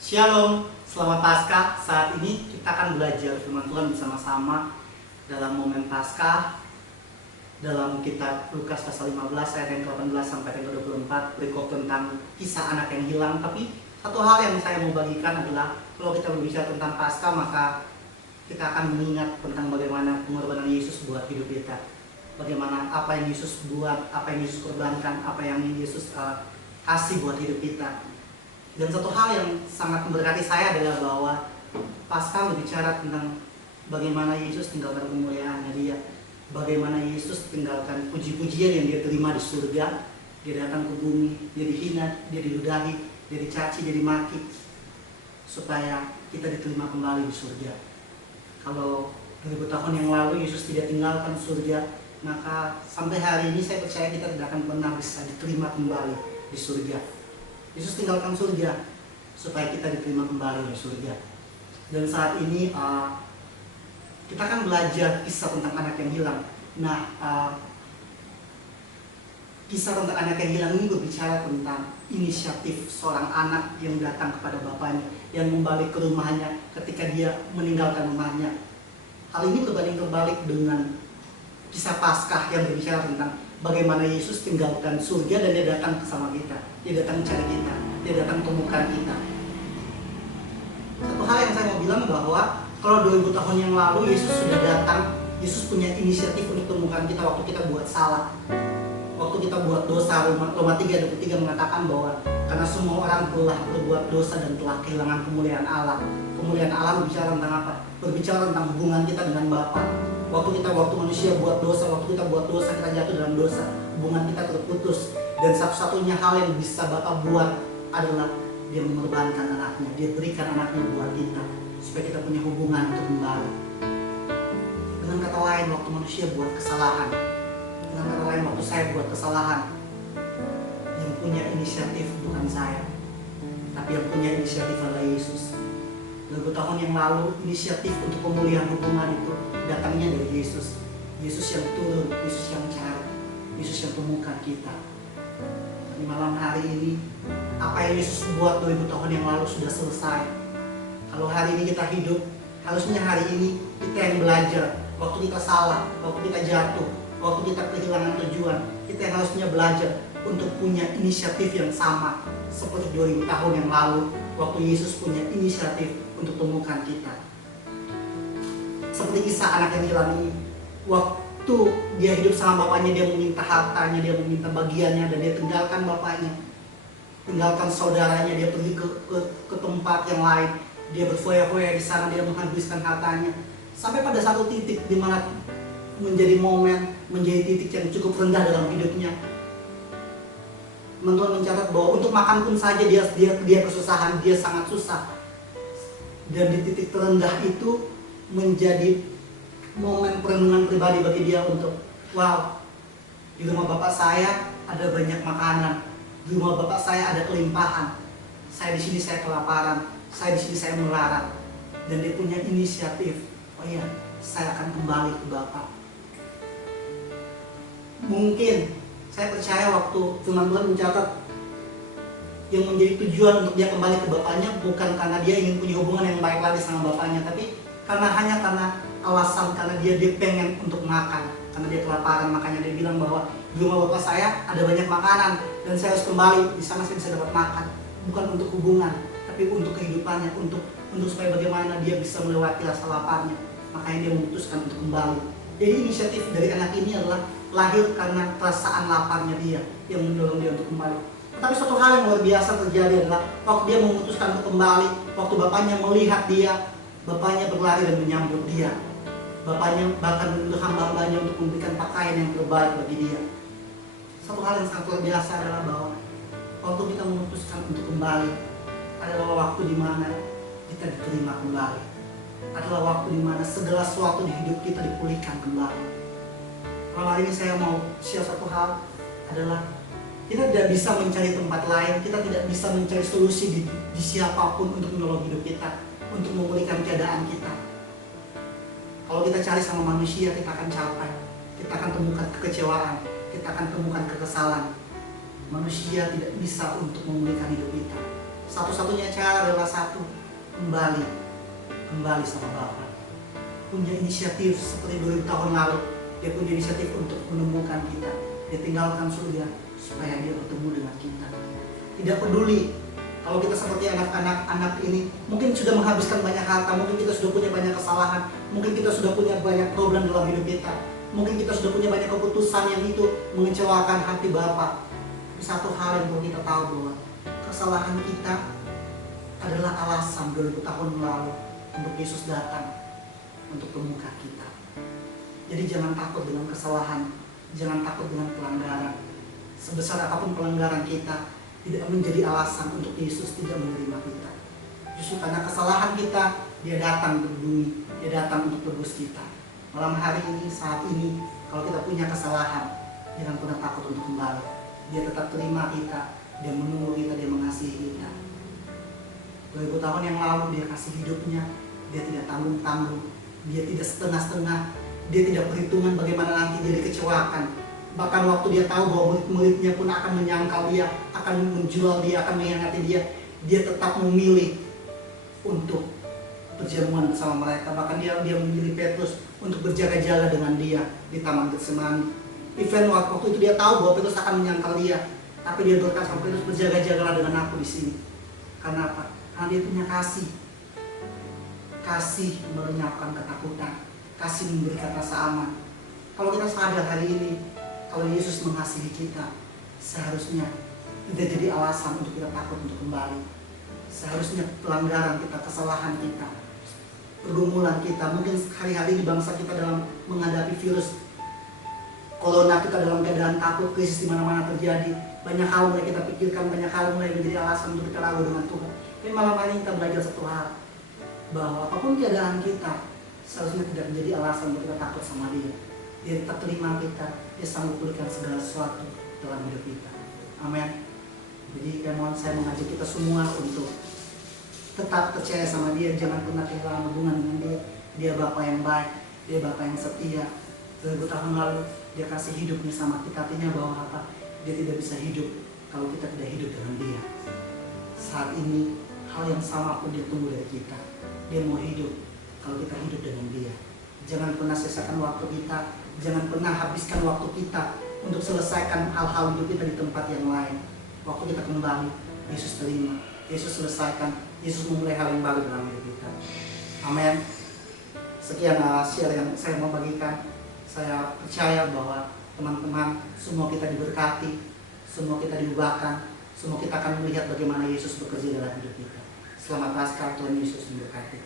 Shalom, selamat Paskah. Saat ini kita akan belajar firman Tuhan bersama-sama dalam momen Paskah dalam kitab Lukas pasal 15 ayat yang ke-18 sampai yang ke-24, berikut tentang kisah anak yang hilang. Tapi satu hal yang saya mau bagikan adalah kalau kita berbicara tentang Paskah, maka kita akan mengingat tentang bagaimana pengorbanan Yesus buat hidup kita. Bagaimana apa yang Yesus buat, apa yang Yesus korbankan, apa yang Yesus kasih buat hidup kita. Dan satu hal yang sangat memberkati saya adalah bahwa Paskah berbicara tentang bagaimana Yesus tinggalkan kemuliaannya Dia, bagaimana Yesus tinggalkan puji-pujian yang Dia terima di surga. Dia datang ke bumi, Dia dihina, Dia diludahi, Dia dicaci, Dia dimaki, supaya kita diterima kembali di surga. Kalau 2000 tahun yang lalu Yesus tidak tinggalkan surga, maka sampai hari ini saya percaya kita tidak akan pernah bisa diterima kembali di surga. Yesus tinggalkan surga supaya kita diterima kembali di surga. Dan saat ini kita akan belajar kisah tentang anak yang hilang. Nah, kisah tentang anak yang hilang ini berbicara tentang inisiatif seorang anak yang datang kepada bapaknya, yang membalik ke rumahnya ketika dia meninggalkan rumahnya. Hal ini berbanding terbalik dengan kisah Paskah yang berbicara tentang bagaimana Yesus tinggalkan surga dan Dia datang bersama kita. Dia datang mencari kita, Dia datang temukan kita. Satu hal yang saya mau bilang bahwa kalau 2000 tahun yang lalu Yesus sudah datang, Yesus punya inisiatif untuk temukan kita waktu kita buat salah, waktu kita buat dosa. Roma 3:23 mengatakan bahwa karena semua orang telah berbuat dosa dan telah kehilangan kemuliaan Allah. Kemuliaan Allah berbicara tentang apa? Berbicara tentang hubungan kita dengan Bapa. Waktu manusia buat dosa, kita jatuh dalam dosa, hubungan kita terputus. Dan satu-satunya hal yang bisa Bapa buat adalah Dia mengorbankan anaknya. Dia berikan anaknya buat kita, supaya kita punya hubungan untuk kembali. Dengan kata lain, waktu manusia buat kesalahan, dengan kata lain waktu saya buat kesalahan, yang punya inisiatif bukan saya, tapi yang punya inisiatif adalah Yesus. 2000 tahun yang lalu, inisiatif untuk pemulihan hubungan itu datangnya dari Yesus. Yesus yang turun, Yesus yang cari, Yesus yang temukan kita. Di malam hari ini, apa yang Yesus buat 2000 tahun yang lalu sudah selesai. Kalau hari ini kita hidup, harusnya hari ini kita yang belajar. Waktu kita salah, waktu kita jatuh, waktu kita kehilangan tujuan, kita yang harusnya belajar untuk punya inisiatif yang sama seperti 2000 tahun yang lalu, waktu Yesus punya inisiatif untuk temukan kita. Seperti kisah anak yang hilang ini, waktu dia hidup sama bapaknya, dia meminta hartanya, dia meminta bagiannya, dan dia tinggalkan bapaknya, tinggalkan saudaranya, dia pergi ke tempat yang lain, dia berfoya-foya di sana, dia menghabiskan hartanya, sampai pada satu titik di mana menjadi momen, menjadi titik yang cukup rendah dalam hidupnya. Tuhan mencatat bahwa untuk makan pun saja dia kesusahan, dia sangat susah. Dan di titik terendah itu menjadi momen perenungan pribadi bagi dia untuk, wow, di rumah bapak saya ada banyak makanan, di rumah bapak saya ada kelimpahan, saya di sini saya kelaparan, saya di sini saya melarat. Dan dia punya inisiatif, oh iya, saya akan kembali ke bapak. Mungkin saya percaya waktu firman Tuhan mencatat yang menjadi tujuan untuk dia kembali ke bapaknya bukan karena dia ingin punya hubungan yang baik lagi sama bapaknya, tapi karena alasan karena dia pengen untuk makan, karena dia kelaparan. Makanya dia bilang bahwa di rumah bapak saya ada banyak makanan dan saya harus kembali, di sana saya bisa dapat makan. Bukan untuk hubungan, tapi untuk kehidupannya, untuk supaya bagaimana dia bisa melewati rasa laparnya. Makanya dia memutuskan untuk kembali. Jadi inisiatif dari anak ini adalah lahir karena perasaan laparnya dia yang mendorong dia untuk kembali. Tapi suatu hal yang luar biasa terjadi adalah waktu dia memutuskan untuk kembali, waktu bapaknya melihat dia, bapaknya berlari dan menyambut dia. Bapaknya bahkan menuduh hamba-hambanya untuk memberikan pakaian yang terbaik bagi dia. Satu hal yang sangat luar biasa adalah bahwa waktu kita memutuskan untuk kembali adalah waktu di mana kita diterima kembali. Adalah waktu di mana segala sesuatu di hidup kita dipulihkan kembali. Malam hari ini saya mau share satu hal adalah kita tidak bisa mencari tempat lain, kita tidak bisa mencari solusi di siapapun untuk menolong hidup kita, untuk memulihkan keadaan kita. Kalau kita cari sama manusia, kita akan capai, kita akan temukan kekecewaan, kita akan temukan kekesalan. Manusia tidak bisa untuk memulihkan hidup kita. Satu-satunya cara adalah satu, kembali sama Bapa. Punya inisiatif seperti 2000 tahun lalu, dia punya inisiatif untuk menemukan kita. Dia tinggalkan surga supaya dia bertemu dengan kita. Tidak peduli kalau kita seperti anak-anak ini, mungkin sudah menghabiskan banyak harta, mungkin kita sudah punya banyak kesalahan, mungkin kita sudah punya banyak problem dalam hidup kita, mungkin kita sudah punya banyak keputusan yang itu mengecewakan hati Bapa. Tapi satu hal yang perlu kita tahu, bahwa kesalahan kita adalah alasan 2000 tahun lalu untuk Yesus datang untuk memuka kita. Jadi jangan takut dengan kesalahan, jangan takut dengan pelanggaran. Sebesar apapun pelanggaran kita, tidak menjadi alasan untuk Yesus tidak menerima kita. Justru karena kesalahan kita, dia datang ke bumi, dia datang untuk tebus kita. Malam hari ini, saat ini, kalau kita punya kesalahan, jangan pernah takut untuk kembali. Dia tetap terima kita, dia menunggu kita, dia mengasihi kita. 2000 tahun yang lalu dia kasih hidupnya, dia tidak tanggung-tanggung, dia tidak setengah-setengah, dia tidak perhitungan bagaimana nanti dia dikecewakan. Bahkan waktu dia tahu bahwa murid-muridnya pun akan menyangkal dia, akan menjual dia, akan mengkhianati dia, dia tetap memilih untuk berjamuan bersama mereka. Bahkan dia memilih Petrus untuk berjaga-jaga dengan dia di Taman Getsemani. Even waktu itu dia tahu bahwa Petrus akan menyangkal dia, tapi dia berkata sama Petrus, berjaga-jagalah dengan aku di sini. Karena apa? Karena dia punya kasih. Kasih melenyapkan ketakutan, kasih memberikan rasa aman. Kalau kita sadar hari ini, kalau Yesus mengasihi kita, seharusnya tidak jadi alasan untuk kita takut untuk kembali. Seharusnya pelanggaran kita, kesalahan kita, pergumulan kita, mungkin hari-hari di bangsa kita dalam menghadapi virus corona, kita dalam keadaan takut, krisis di mana-mana terjadi. Banyak hal mulai kita pikirkan, banyak hal mulai menjadi alasan untuk kita ragu dengan Tuhan. Tapi malam hari kita belajar satu hal, bahwa apapun keadaan kita, seharusnya tidak menjadi alasan untuk kita takut sama Dia. Dia tetap terima kita, dia sanggup berikan segala sesuatu dalam hidup kita. Amin. Jadi saya mengajak kita semua untuk tetap percaya sama Dia, jangan pernah kehilangan hubungan dengan Dia. Dia Bapa yang baik, dia Bapa yang setia. 2000 tahun lalu dia kasih hidupnya sama kita, artinya bahwa apa? Dia tidak bisa hidup kalau kita tidak hidup dengan Dia. Saat ini hal yang sama pun dia tunggu dari kita. Dia mau hidup kalau kita hidup dengan Dia. Jangan pernah sisakan waktu kita, jangan pernah habiskan waktu kita untuk selesaikan hal-hal hidup kita di tempat yang lain. Waktu kita kembali, Yesus terima, Yesus selesaikan, Yesus memulai hal yang baru dalam hidup kita. Amin. Sekian share yang saya mau bagikan. Saya percaya bahwa teman-teman semua kita diberkati, semua kita diubahkan, semua kita akan melihat bagaimana Yesus bekerja dalam hidup kita. Selamat Paskah, Tuhan Yesus memberkati.